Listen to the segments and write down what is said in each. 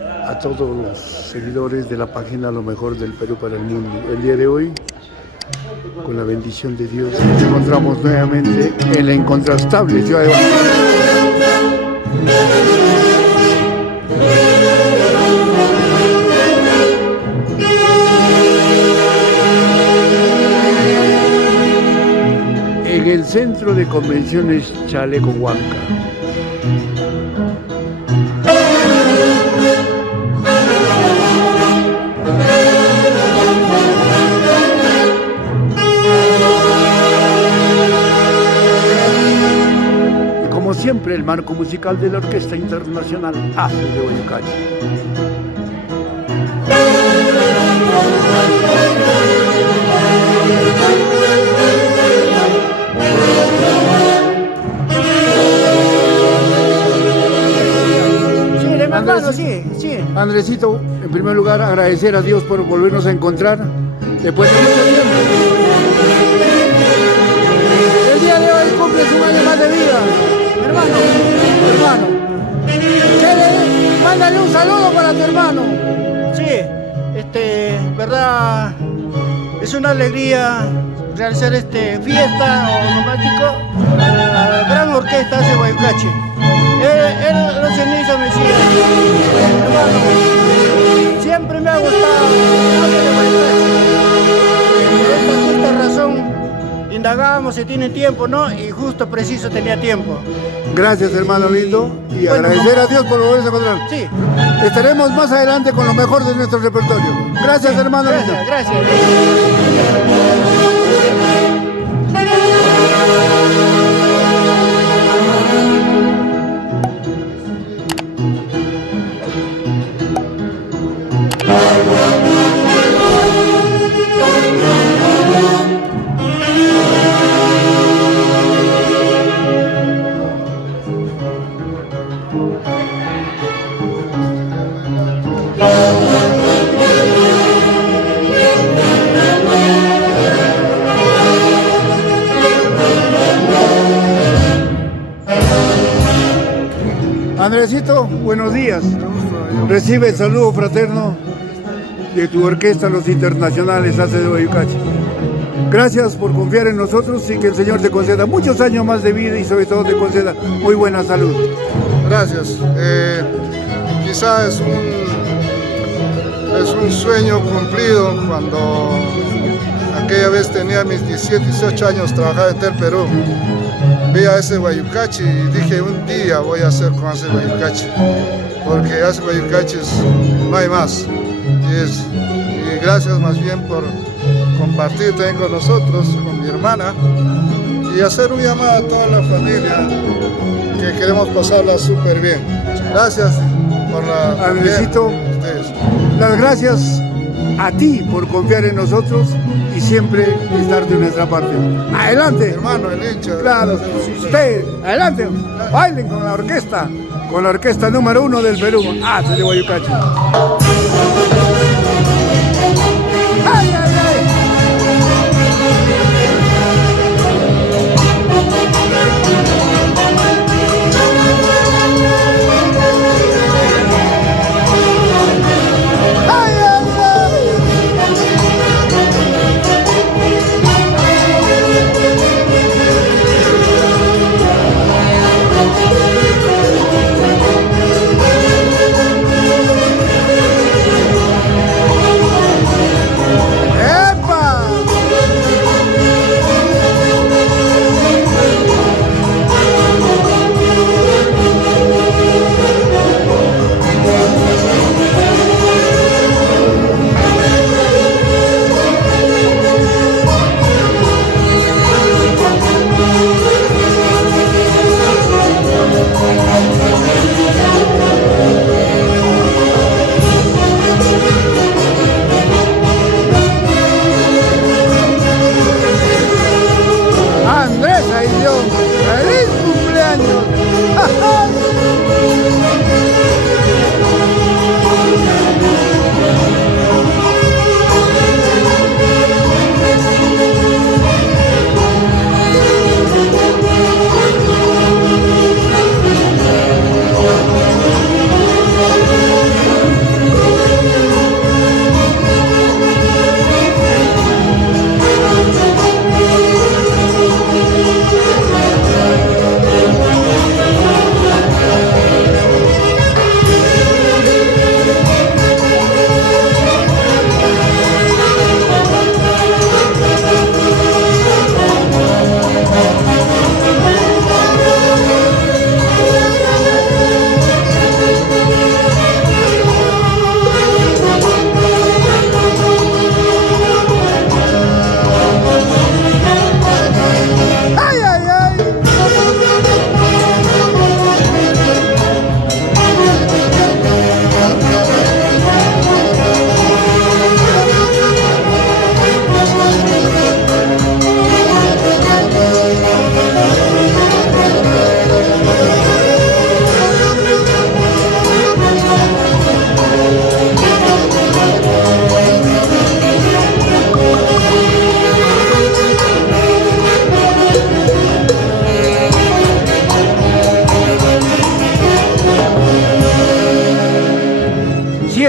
a todos los seguidores de la página Lo Mejor del Perú para el Mundo. El día de hoy, con la bendición de Dios, nos encontramos nuevamente en la incontrastable ciudad de Huancayo. En el Centro de Convenciones Chaleco Huanca. Como siempre, el marco musical de la Orquesta Internacional ACE de Huancayo. Andresito, en primer lugar, agradecer a Dios por volvernos a encontrar después de mucho tiempo. El día de hoy cumples un año más de vida, hermano. Mándale un saludo para tu hermano. Sí, verdad, es una alegría realizar fiesta onomático a la gran orquesta de Huaycachi. Él los inicia me decía, hermano, siempre me ha gustado por esta razón indagamos si tiene tiempo, ¿no? Y justo preciso tenía tiempo. Gracias, hermano lindo, y bueno, agradecer a Dios por volverse a encontrar. Sí. Estaremos más adelante con lo mejor de nuestro repertorio. Gracias, sí, hermano lindo. Gracias. Andresito, buenos días. Recibe el saludo fraterno de tu orquesta, los internacionales ACE de Huaycachi. Gracias por confiar en nosotros y que el Señor te conceda muchos años más de vida y sobre todo te conceda muy buena salud. Gracias. Quizá es un sueño cumplido cuando aquella vez tenía mis 17, 18 años, trabajaba en Tel Perú. Vi a ese Huaycachi y dije, un día voy a hacer con ese Huaycachi, porque ese Huaycachi no hay más. Y gracias más bien por compartir también con nosotros, con mi hermana, y hacer un llamado a toda la familia que queremos pasarla súper bien. Gracias por la... Andresito, las gracias a ti por confiar en nosotros y siempre estar de nuestra parte. ¡Adelante! Mi hermano, el hincha. Claro, usted, adelante, bailen con la orquesta número 1 del Perú, ACE de Huaycachi. ¡Ay, ay, ay!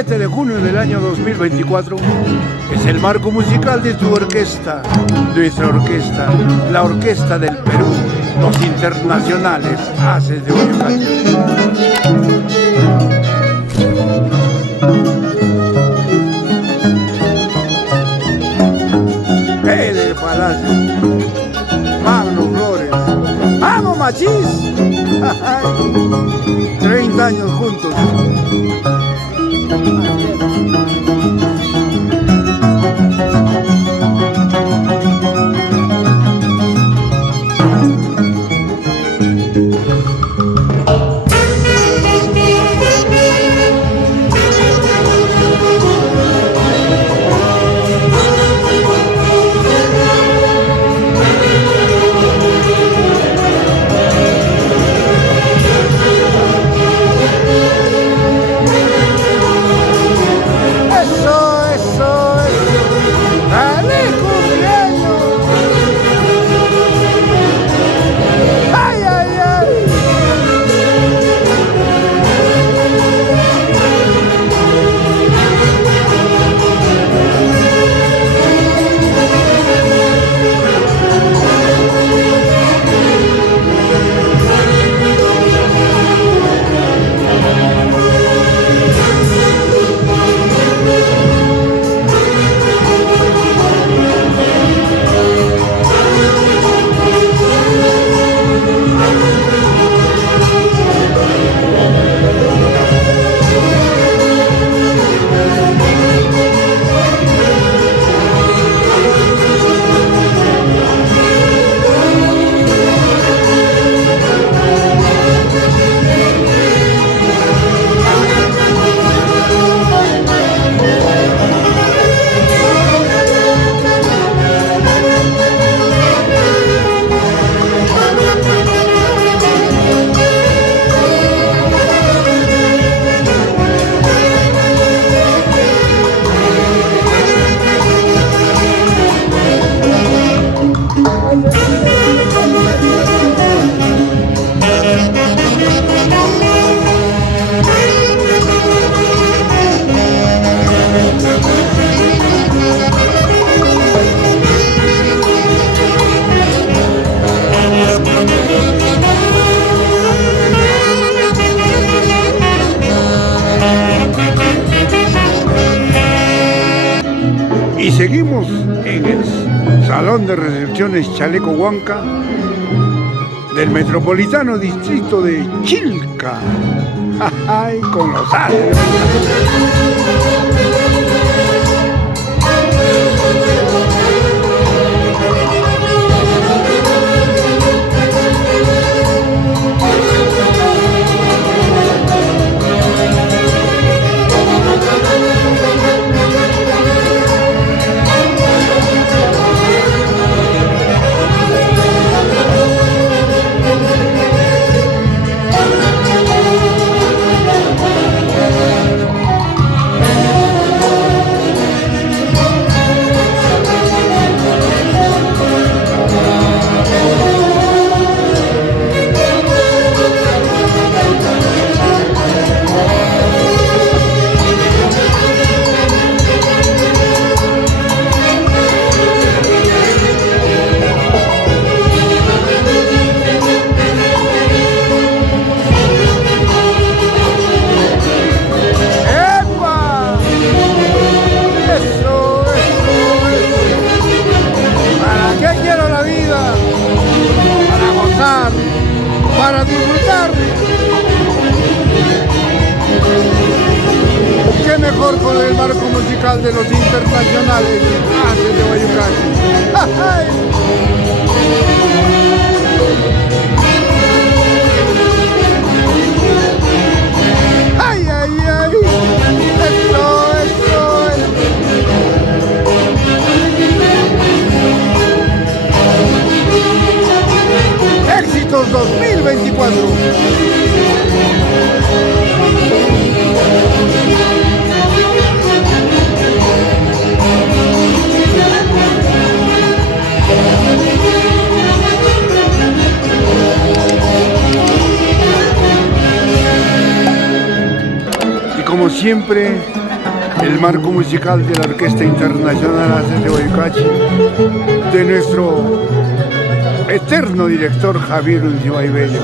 7 de junio del año 2024 es el marco musical de tu orquesta, nuestra orquesta, la Orquesta del Perú, los internacionales Haces de Huayhuacache. Del Palacio, Magno Flores, ¡vamos machis! 30 años juntos. Y seguimos en el Salón de Recepciones Chaleco Huanca del Metropolitano Distrito de Chilca. ¡Ay, con los Haces! Para disfrutar. Qué mejor con el marco musical de los internacionales Haces de Huayhuacache. ¡Ay, ay, ay! ¡Éxitos 2024! Y como siempre, el marco musical de la Orquesta Internacional Haces de Guayucachi, de nuestro eterno director Javier Ulloa y Bello.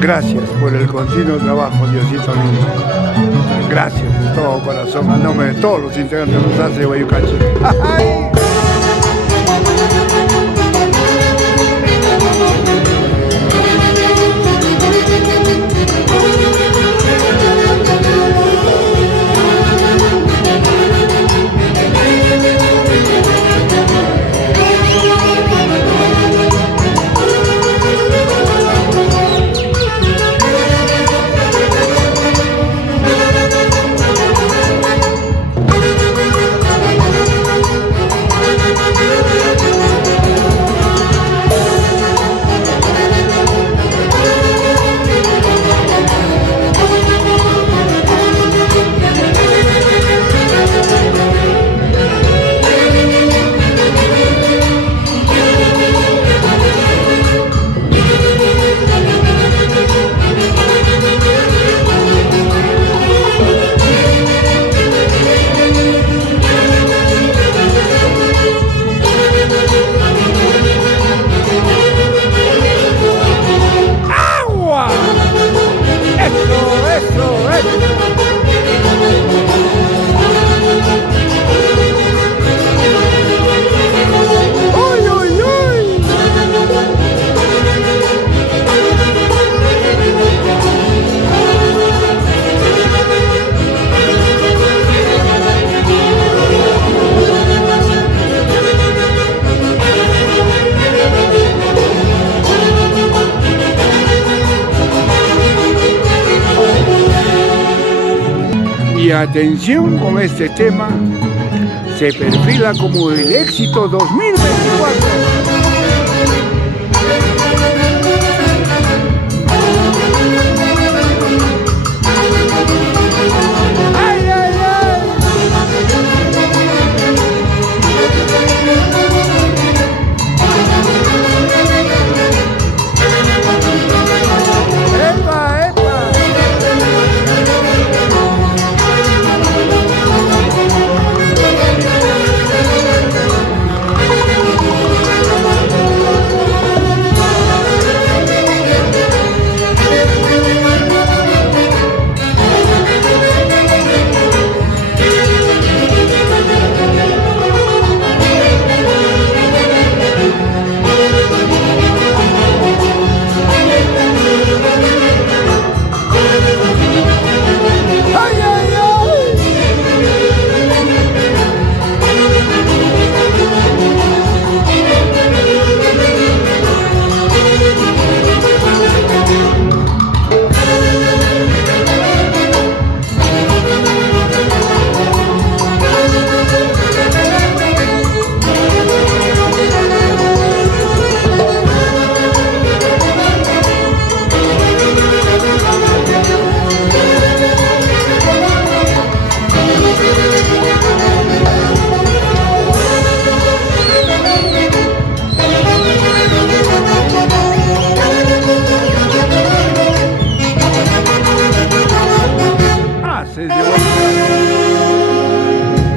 Gracias por el continuo trabajo, Diosito lindo. Gracias de todo corazón, a nombre de todos los integrantes de los Haces de Guayucachi. Y atención con este tema, se perfila como el éxito 2024.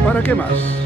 ¿Para qué más?